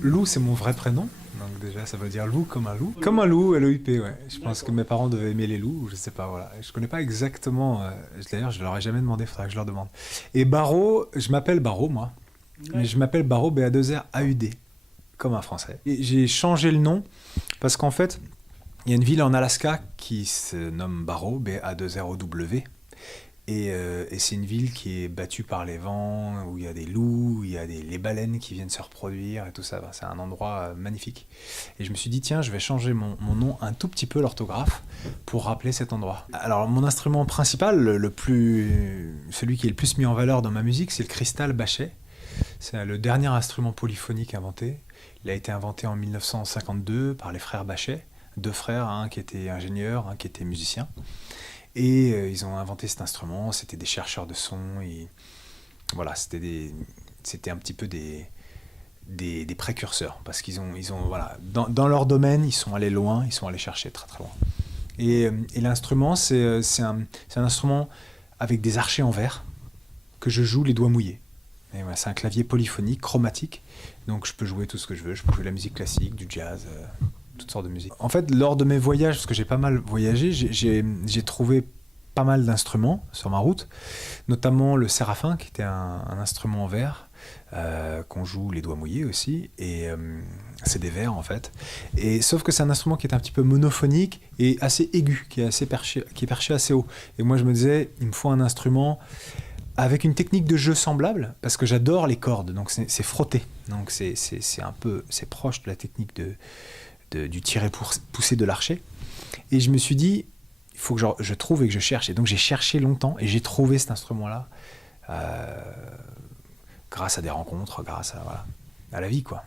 Lou, c'est mon vrai prénom. Donc déjà, ça veut dire loup comme un loup. Comme un loup, L-O-U-P, ouais. Je pense que mes parents devaient aimer les loups, ou je sais pas, voilà. Je connais pas exactement... d'ailleurs, je leur ai jamais demandé, faudra que je leur demande. Et Barraud, je m'appelle Barraud, moi. Mais je m'appelle Barraud, B-A-2-R-A-U-D, comme un Français. Et j'ai changé le nom, parce qu'en fait, il y a une ville en Alaska qui se nomme Barraud, B-A-2-R-O-W. Et c'est une ville qui est battue par les vents, où il y a des loups, il y a les baleines qui viennent se reproduire et tout ça. C'est un endroit magnifique. Et je me suis dit, tiens, je vais changer mon nom un tout petit peu, l'orthographe, pour rappeler cet endroit. Alors, mon instrument principal, celui qui est le plus mis en valeur dans ma musique, c'est le cristal Bachet. C'est le dernier instrument polyphonique inventé. Il a été inventé en 1952 par les frères Bachet, deux frères, un qui était ingénieur, un qui était musicien. Et ils ont inventé cet instrument, c'était des chercheurs de son, et voilà, c'était un petit peu des précurseurs, parce qu'ils ont voilà, dans leur domaine, ils sont allés loin, ils sont allés chercher très très loin. Et l'instrument, c'est un instrument avec des archets en verre, que je joue les doigts mouillés. Et voilà, c'est un clavier polyphonique, chromatique, donc je peux jouer tout ce que je veux, je peux jouer de la musique classique, du jazz, toutes sortes de musique. En fait, lors de mes voyages, parce que j'ai pas mal voyagé, j'ai trouvé pas mal d'instruments sur ma route, notamment le séraphin, qui était un instrument en verre, qu'on joue les doigts mouillés aussi, et c'est des verres en fait. Et sauf que c'est un instrument qui est un petit peu monophonique et assez aigu, qui est perché assez haut. Et moi je me disais, il me faut un instrument avec une technique de jeu semblable, parce que j'adore les cordes, donc c'est frotter. Donc c'est proche de la technique du tirer-pousser de l'archer. Et je me suis dit, il faut que je trouve et que je cherche. Et donc j'ai cherché longtemps et j'ai trouvé cet instrument-là grâce à des rencontres, grâce à la vie, quoi.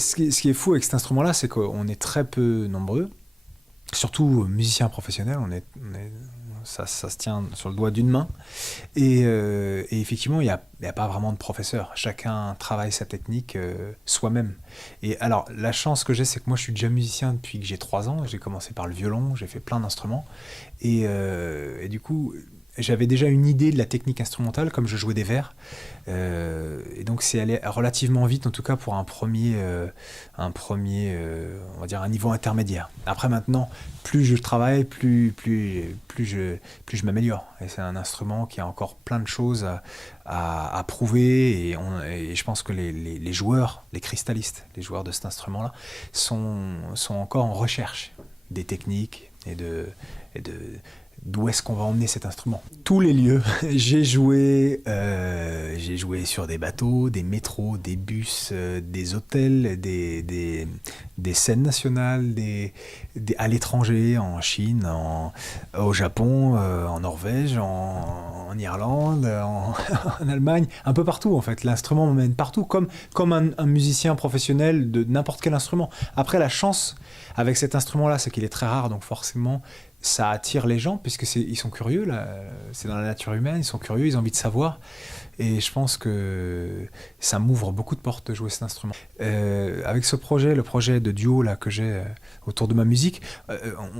Ce qui est fou avec cet instrument-là, c'est qu'on est très peu nombreux, surtout musiciens professionnels, ça se tient sur le doigt d'une main. Et effectivement, il n'y a pas vraiment de professeur. Chacun travaille sa technique soi-même. Et alors, la chance que j'ai, c'est que moi, je suis déjà musicien depuis que j'ai 3 ans. J'ai commencé par le violon, j'ai fait plein d'instruments. Et du coup, j'avais déjà une idée de la technique instrumentale, comme je jouais des vers. Et donc, c'est allé relativement vite, en tout cas pour un premier, on va dire, un niveau intermédiaire. Après, maintenant, plus je travaille, plus je m'améliore. Et c'est un instrument qui a encore plein de choses à prouver. Et je pense que les joueurs, les cristallistes, les joueurs de cet instrument-là, sont encore en recherche des techniques et d'où est-ce qu'on va emmener cet instrument. Tous les lieux. J'ai joué sur des bateaux, des métros, des bus, des hôtels, des scènes nationales, à l'étranger, en Chine, au Japon, en Norvège, en Irlande, en Allemagne, un peu partout en fait. L'instrument m'emmène partout, comme un musicien professionnel de n'importe quel instrument. Après, la chance avec cet instrument-là, c'est qu'il est très rare, donc forcément, ça attire les gens, puisque ils sont curieux, là, c'est dans la nature humaine, ils sont curieux, ils ont envie de savoir. Et je pense que ça m'ouvre beaucoup de portes de jouer cet instrument. Avec ce projet, le projet de duo là, que j'ai autour de ma musique,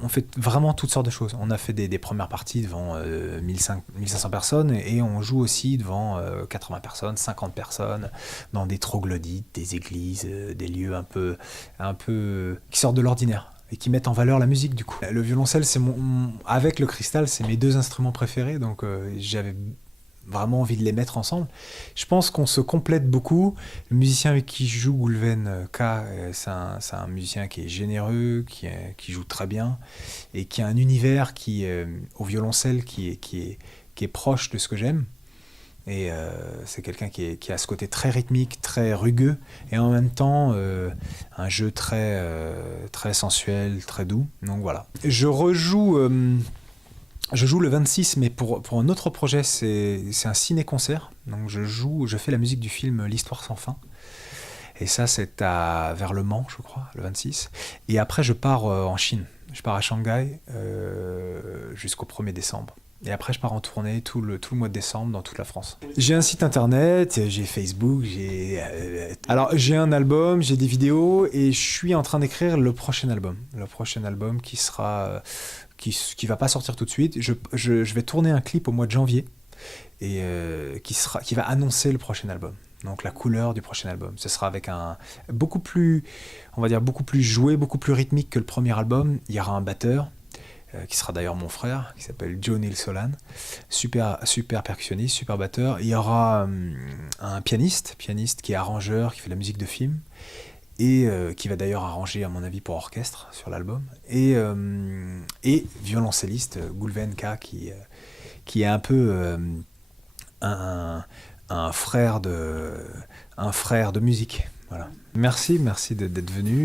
on fait vraiment toutes sortes de choses. On a fait des premières parties devant 1500 personnes et on joue aussi devant 80 personnes, 50 personnes, dans des troglodytes, des églises, des lieux un peu qui sortent de l'ordinaire et qui mettent en valeur la musique du coup. Le violoncelle, avec le cristal, c'est mes deux instruments préférés, donc j'avais vraiment envie de les mettre ensemble. Je pense qu'on se complète beaucoup. Le musicien avec qui je joue, Goulven K, c'est un musicien qui est généreux, qui joue très bien, et qui a un univers au violoncelle qui est proche de ce que j'aime. Et c'est quelqu'un qui a ce côté très rythmique, très rugueux, et en même temps un jeu très sensuel, très doux. Donc voilà. Je joue le 26, mais pour un autre projet, c'est un ciné-concert. Donc je fais la musique du film L'Histoire sans fin. Et ça, c'est vers Le Mans, je crois, le 26. Et après, je pars en Chine. Je pars à Shanghai jusqu'au 1er décembre. Et après, je pars en tournée tout le mois de décembre dans toute la France. J'ai un site internet, j'ai Facebook, alors, j'ai un album, j'ai des vidéos, et je suis en train d'écrire le prochain album. Le prochain album qui sera... qui va pas sortir tout de suite. Je vais tourner un clip au mois de janvier, et qui va annoncer le prochain album. Donc la couleur du prochain album. Ce sera avec beaucoup plus joué, beaucoup plus rythmique que le premier album. Il y aura un batteur, qui sera d'ailleurs mon frère, qui s'appelle Joe Neil Solan, super percussionniste, super batteur. Il y aura un pianiste qui est arrangeur, qui fait de la musique de film, et qui va d'ailleurs arranger, à mon avis, pour orchestre sur l'album, et violoncelliste Goulven K, qui est un peu un frère de musique. Voilà. Merci d'être venu.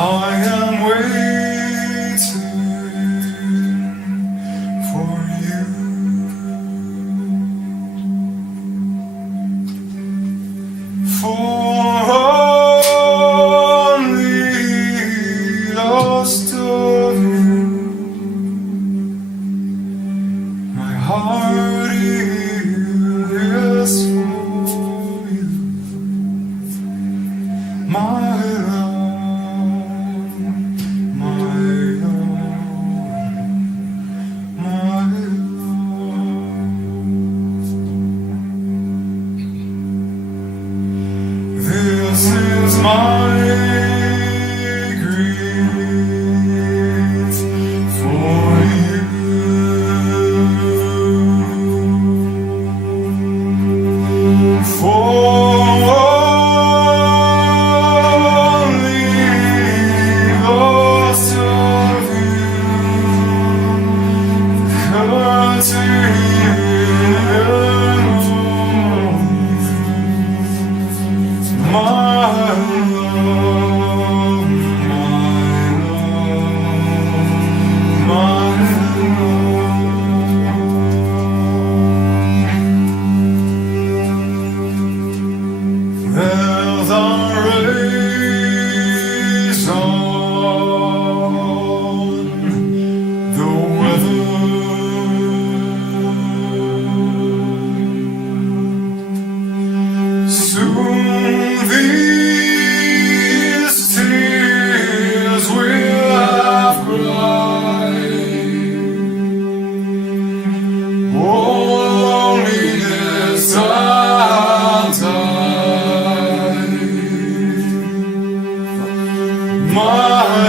I am waiting for you. For only lost of you, my heart is for you, my love, my love, my love. This is my grief for you. For only lost of you, my love, my love. There's a race on the weather. Soon these tears will have cried. Oh, loneliness and time, my